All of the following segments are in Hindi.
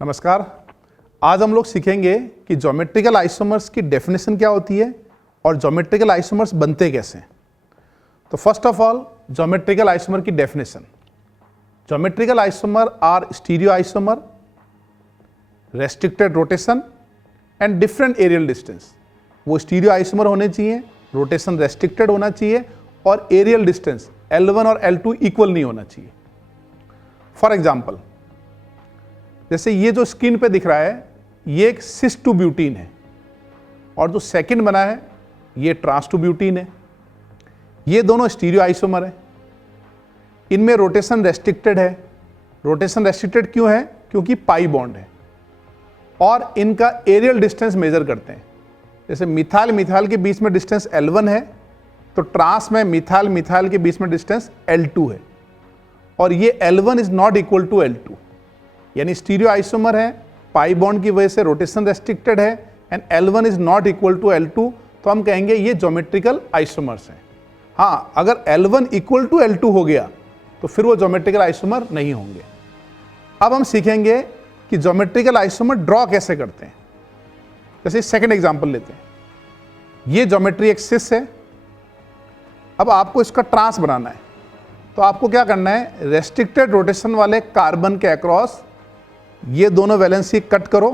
नमस्कार। आज हम लोग सीखेंगे कि ज्योमेट्रिकल आइसोमर्स की डेफिनेशन क्या होती है और ज्योमेट्रिकल आइसोमर्स बनते कैसे हैं। तो first of all geometrical isomer की definition. Geometrical isomer are stereoisomer, restricted rotation and different aerial distance. वो स्टीरियो आइसोमर होने चाहिए, रोटेशन रेस्ट्रिक्टेड होना चाहिए और एरियल डिस्टेंस L1 और L2 इक्वल नहीं होना चाहिए। फॉर एग्जाम्पल, जैसे ये जो स्क्रीन पे दिख रहा है ये एक सिस टू ब्यूटीन है और जो सेकंड बना है ये ट्रांस टू ब्यूटीन है। ये दोनों स्टीरियो आइसोमर है। इनमें रोटेशन रेस्ट्रिक्टेड है। रोटेशन रेस्ट्रिक्टेड क्यों है? क्योंकि पाई बॉन्ड है और इनका एरियल डिस्टेंस मेजर करते हैं। जैसे मिथाइल मिथाइल के बीच में डिस्टेंस L1 है तो ट्रांस में मिथाइल मिथाइल के बीच में डिस्टेंस L2 है और ये L1 is not equal to L2, यानी स्टीरियो आइसोमर है, पाई बॉन्ड की वजह से रोटेशन रेस्ट्रिक्टेड है and L1 is not equal to L2, तो हम कहेंगे ये ज्योमेट्रिकल आइसोमर्स हैं। हाँ, अगर L1 इक्वल टू L2 हो गया तो फिर वो ज्योमेट्रिकल आइसोमर नहीं होंगे। अब हम सीखेंगे कि ज्योमेट्रिकल आइसोमर ड्रॉ कैसे करते हैं। जैसे सेकंड एग्जांपल लेते हैं। ये ज्योमेट्री एक सिस है। अब आपको इसका ट्रांस बनाना है तो आपको क्या करना है, रेस्ट्रिक्टेड रोटेशन वाले कार्बन के अक्रॉस ये दोनों वैलेंसी कट करो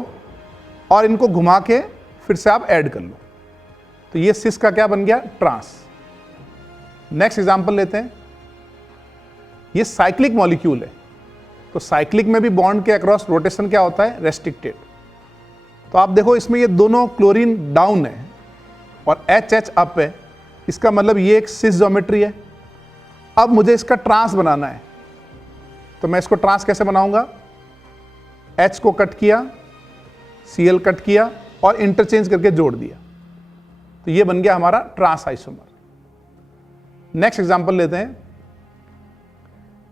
और इनको घुमा के फिर से आप ऐड कर लो, तो ये सिस का क्या बन गया, ट्रांस। नेक्स्ट एग्जांपल लेते हैं। ये साइक्लिक मॉलिक्यूल है तो साइक्लिक में भी बॉन्ड के अक्रॉस रोटेशन क्या होता है, रेस्ट्रिक्टेड। तो आप देखो इसमें ये दोनों क्लोरीन डाउन है और HH अप है, इसका मतलब ये एक सिस ज्योमेट्री है। अब मुझे इसका ट्रांस बनाना है तो मैं इसको ट्रांस कैसे बनाऊंगा, H को कट किया, Cl कट किया और इंटरचेंज करके जोड़ दिया, तो ये बन गया हमारा ट्रांस आइसोमर। नेक्स्ट एग्जांपल लेते हैं।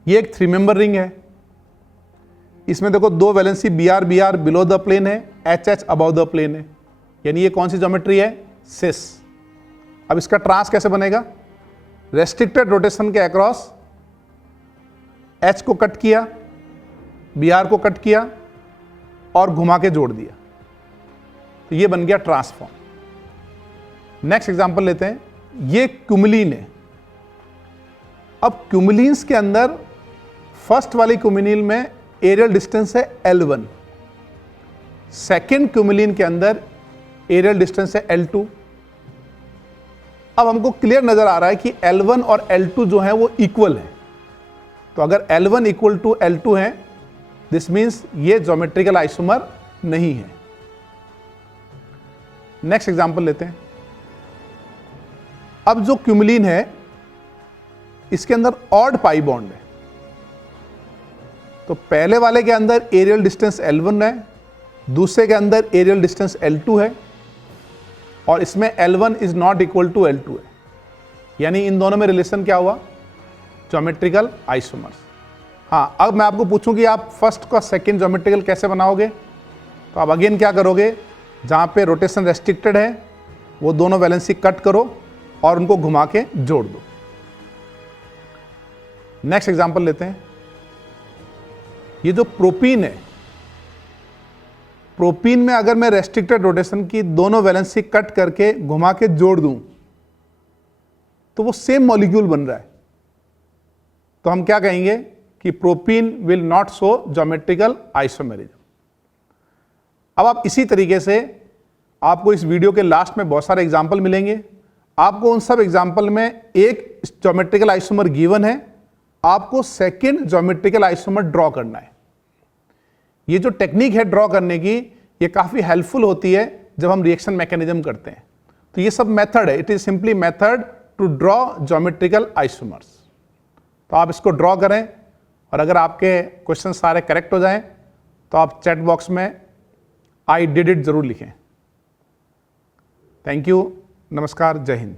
ये एक 3 मेंबर रिंग है। इसमें देखो दो valency Br Br below the plane है, HH अबव द प्लेन है, यानी ये कौन सी ज्योमेट्री है, सिस। अब इसका ट्रांस कैसे बनेगा, रेस्ट्रिक्टेड रोटेशन के अक्रॉस H को कट किया, Br को कट किया और घुमा के जोड़ दिया, तो ये बन गया ट्रांसफॉर्म। नेक्स्ट एग्जांपल लेते हैं। ये क्यूमुलिन है। अब क्यूमुलिन्स के अंदर फर्स्ट वाली क्यूमुलिन में एरियल डिस्टेंस है L1, सेकेंड क्यूमुलिन के अंदर एरियल डिस्टेंस है L2। अब हमको क्लियर नजर आ रहा है कि L1 और L2 जो है वो इक्वल है, तो अगर L1 इक्वल टू L2 है दिस मीन्स ये ज्योमेट्रिकल आइसोमर नहीं है। नेक्स्ट एग्जांपल लेते हैं। अब जो क्यूमुलिन है इसके अंदर ऑड पाई बॉन्ड है, तो पहले वाले के अंदर एरियल डिस्टेंस L1 है, दूसरे के अंदर एरियल डिस्टेंस L2 है और इसमें L1 is not equal to L2 है, यानी इन दोनों में रिलेशन क्या हुआ, ज्योमेट्रिकल आइसोमर्स। हाँ, अब मैं आपको पूछूं कि आप फर्स्ट का सेकंड ज्योमेट्रिकल कैसे बनाओगे, तो आप अगेन क्या करोगे, जहां पे रोटेशन रेस्ट्रिक्टेड है वो दोनों वैलेंसी कट करो और उनको घुमा के जोड़ दो। नेक्स्ट एग्जांपल लेते हैं। ये जो प्रोपीन है, प्रोपीन में अगर मैं रेस्ट्रिक्टेड रोटेशन की दोनों वैलेंसी कट करके घुमा के जोड़ दूं तो वो सेम मॉलिक्यूल बन रहा है, तो हम क्या कहेंगे कि propene will not show geometrical isomerism. अब आप इसी तरीके से आपको इस वीडियो के लास्ट में बहुत सारे एग्जाम्पल मिलेंगे। आपको उन सब एग्जाम्पल में एक ज्योमेट्रिकल आइसोमर गिवन है, आपको सेकेंड ज्योमेट्रिकल आइसोमर ड्रॉ करना है। ये जो टेक्निक है ड्रॉ करने की, ये काफी हेल्पफुल होती है जब हम रिएक्शन मैकेनिज्म करते हैं। तो ये सब मेथड है, it is simply method to draw geometrical isomers. तो आप इसको ड्रॉ करें और अगर आपके क्वेश्चन सारे करेक्ट हो जाएं तो आप चैट बॉक्स में आई डिड इट जरूर लिखें। थैंक यू, नमस्कार, जय हिंद।